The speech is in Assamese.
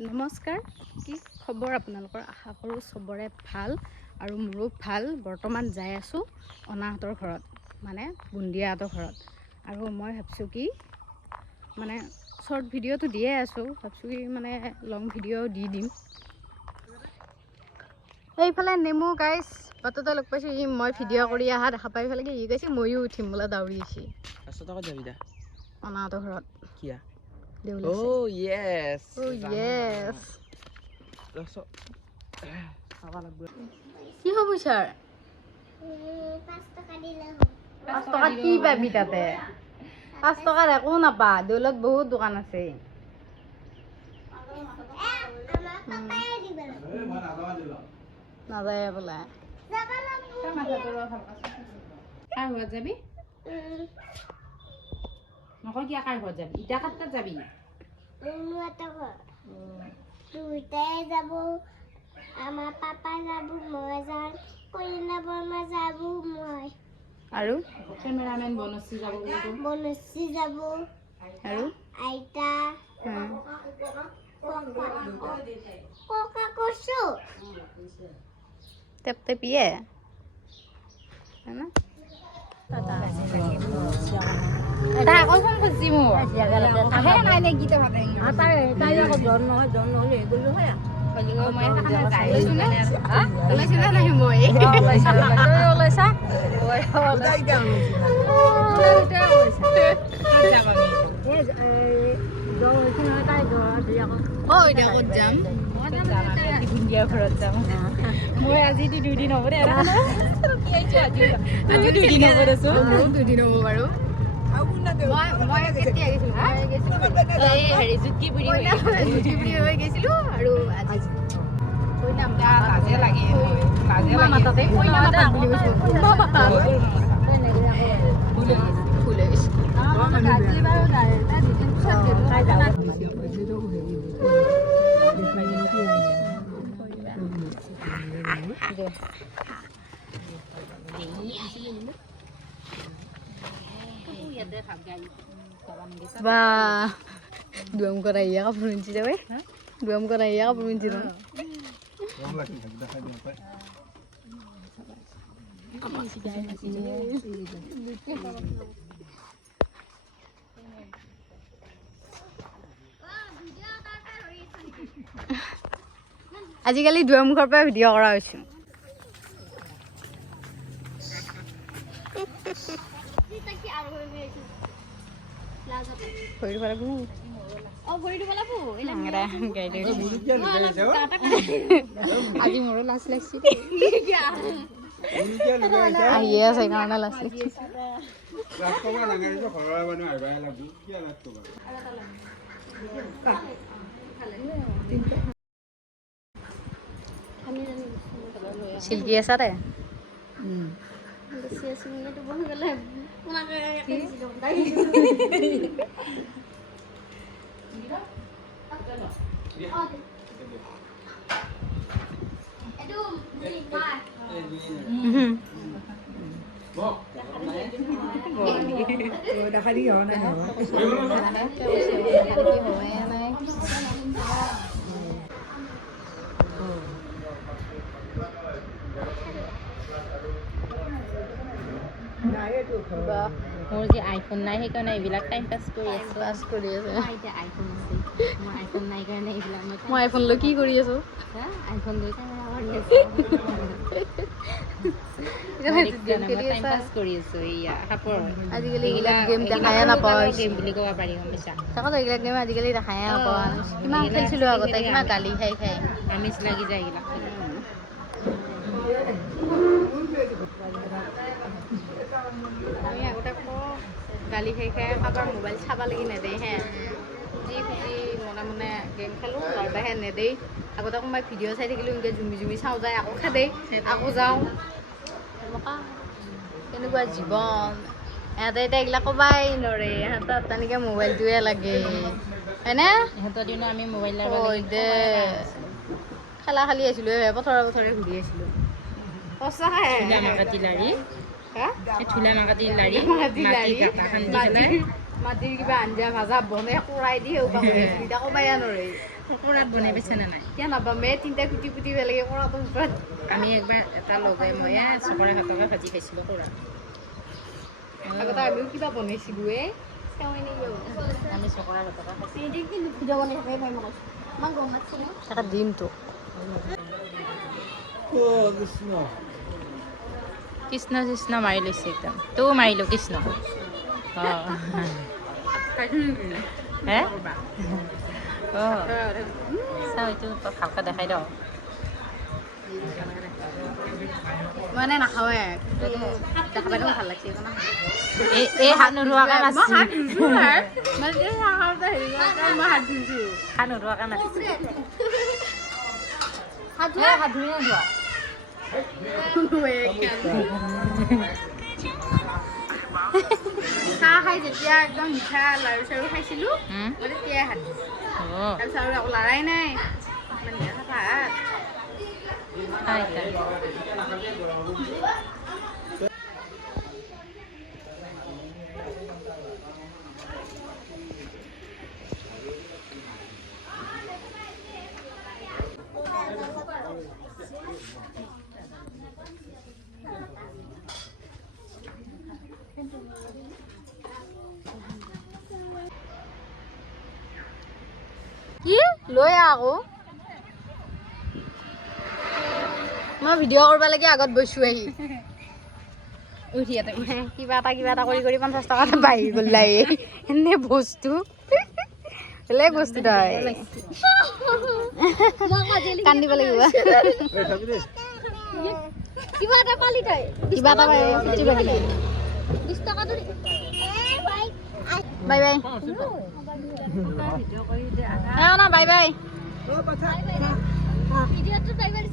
নমস্কাৰ, কি খবৰ আপোনালোকৰ? আশা কৰোঁ চবৰে ভাল আৰু মোৰো ভাল। বৰ্তমান যাই আছোঁ অনাহঁতৰ ঘৰত, মানে বুন্দিয়াহঁতৰ ঘৰত। আৰু মই ভাবিছোঁ কি মানে শ্বৰ্ট ভিডিঅ'টো দিয়ে আছোঁ, ভাবিছোঁ কি মানে লং ভিডিঅ' দি দিম। এইফালে নেমু গাইছ বাটতে লগ পাইছোঁ, ই মই ভিডিঅ' কৰি অহা দেখা পাই পেলাই কি কৈছে ময়ো উঠিম বোলে, দাউৰি আহিছে অনাহঁতৰ ঘৰত। Oh yes. Oh yes. কি হ'ব ছাৰ? 5 টকা দিলে হ'ব। 5 টকা কি পাবি তাতে? 5 টকাৰ একো নাপা, দৌলত বহুত দোকান আছে। নাযায় বোলে। কাৰ ঘৰত যাবি? নকয় কিয় কাৰ ঘৰত যাবি? ইটা কাটত যাবি? দুইটাই যাব, আমাৰ পাপা যাব, মই যাম, কইনা বৰ্মা যাব, মই আৰু কেমেৰামেন বনশ্ৰী যাব, বনশ্ৰী যাব আৰু আইতা ককা কৈছো টেপ টেপিয়ে এটা আকৌ ফোন কৰিছি মোৰ আহে নাই নে গীত মাতে তাই আকৌ জন নহয় জন নহ'লে গ'লো হয় মই এটা কামে যাই লৈছো না ওলাইছো না নাই মই ওলাইছা তই ওলাইছা ওই ওলাই যাম ওলাইছা যাব আমি এই যাও কি নহয় তাই দিয়া আকৌ ঐ দিয়া ক'ত যাম মই বুন্দিয়াৰ ঘৰত যাম মই আজি 2 দিন হ'ব দে আৰু কি আইছো আজি 2 দিন হ'ব দেছো 2 দিন হ'ব বাৰু মই কেতিয়া গৈছিলো মই গৈছিলো এই হেৰি জুকিপুৰি হৈ গৈছিলো আৰু আজি কইনা লাজে লাগে লাজে লাগে কইনা মাতা বুলি কৈছো কইনা মাতা ফুলে আজি বাৰু ডাইৰেক্ট 2 দিন পিছত তাই যাব Wah, dua muka raya ka perunci dah, weh? Dua muka raya ka perunci dah. আজিকালি দুৱা মুখৰ পৰা ভিডিঅ' কৰা হৈছো ভৰি দিব লাগিব অ ভৰি দিব লাগিব এলা গাইড আজি মোৰ লাজ লাগছি আহিয়ে আছে কাৰণে লাজ লাগছি লাজ কব লাগে যে ঘৰৰ মানুহ আহিবাই লাগব কি লাজ কবা শিলকি আছা তে বেছি আছে মানে বহি গলে কোনাকে কিছিল গাই মোৰ যে আইফোন নাই সেইকাৰণে এইবিলাক টাইম পাছ কৰি আছে আইফোন আছে মোৰ আইফোন নাই কাৰণে এইবিলাক মই আইফোন লৈ কি কৰি আছো আইফোন লৈ কেমেৰা কৰি আছো টাইম পাছ কৰি আছো এয়া কাপোৰ আজিকালি এইবিলাক গেম দেখাই নাপাওঁ গেম বুলি ক'ব পাৰি গম পাইছা তাকত এইবিলাক গেম আজিকালি দেখাই নাপাওঁ কিমান খেলিছিলো আগতে কিমান গালি খাই খাই আমিছ লাগি যায় এইবিলাক আমি আগতে গালি খাই খাই কাৰোবাৰ মোবাইল চাব লাগি নেদেই হে খুজি খুজি মনে মনে গেম খেলোঁ লাইবাহে নেদেই আগতে কোনোবাই ভিডিঅ' চাই থাকিলোঁ এনেকৈ জুমি জুমি চাওঁ যায় আকৌ খেদেই আকৌ যাওঁ এনেকুৱা কেনেকুৱা জীৱন ইহঁতে এতিয়া এইবিলাক ক'বাই নৰে ইহঁতৰ তেনেকৈ মোবাইলটোৱে লাগে হয়নে ইহঁতৰ দিনত আমি মোবাইল দে খেলা খালি আছিলোঁ পথৰে পথৰে ঘূৰি আছিলোঁ মাটিৰ কিবা আঞ্জা ভাজা বনাই খুৱাই দি ক'বাই নৰে পকোড়া বনাই পাইছে না নাই কিয় নাপামে তিনটা কুটি কুটি বেলেগে কৰাটো ওপৰত আমি একবাৰ এটা লগাই মই চকৰা হাতকে ভাজি খাইছিলোঁ কৰা আগতে আমিও কিবা বনাইছিলোঁ আমি চকৰা হাতকে খাইছিলোঁ কিন্তু ভিডিঅ' বনাই থাকে ভাই মনত ইমান গম নাছিল এটা দিনটো কৃষ্ণ কৃষ্ণ মাৰি লৈছে একদম তো মাৰিলো কৃষ্ণ হে চাও এইটো ভালকৈ দেখাই দিওঁ মানে নাখাওঁৱে দেখাব ভাল লাগছে এই হাত নোধোৱাকৈ নাছিল হাত নোধোৱাকৈ নাছিল হাত ধুই নোধোৱা চাহ খাই যেতিয়া একদম মিঠা লাৰু চাৰু খাইছিলোঁ তেতিয়াই হাত তাৰপিছত আৰু একো লৰাই নাই ভাত কি লৈ আকৌ মই ভিডিঅ' কৰিব লাগে আগত বৈছোঁ আহি উঠি কিবা এটা কৰি 50 টকা এটা বাঢ়ি গ'ল এনে বস্তু বেলেগ বস্তু তই কান্দিব লাগিব কিবা এটা পালি তই কিবা এটা বাই বাই বাই বাই ভিডিঅ'টো বাই বাই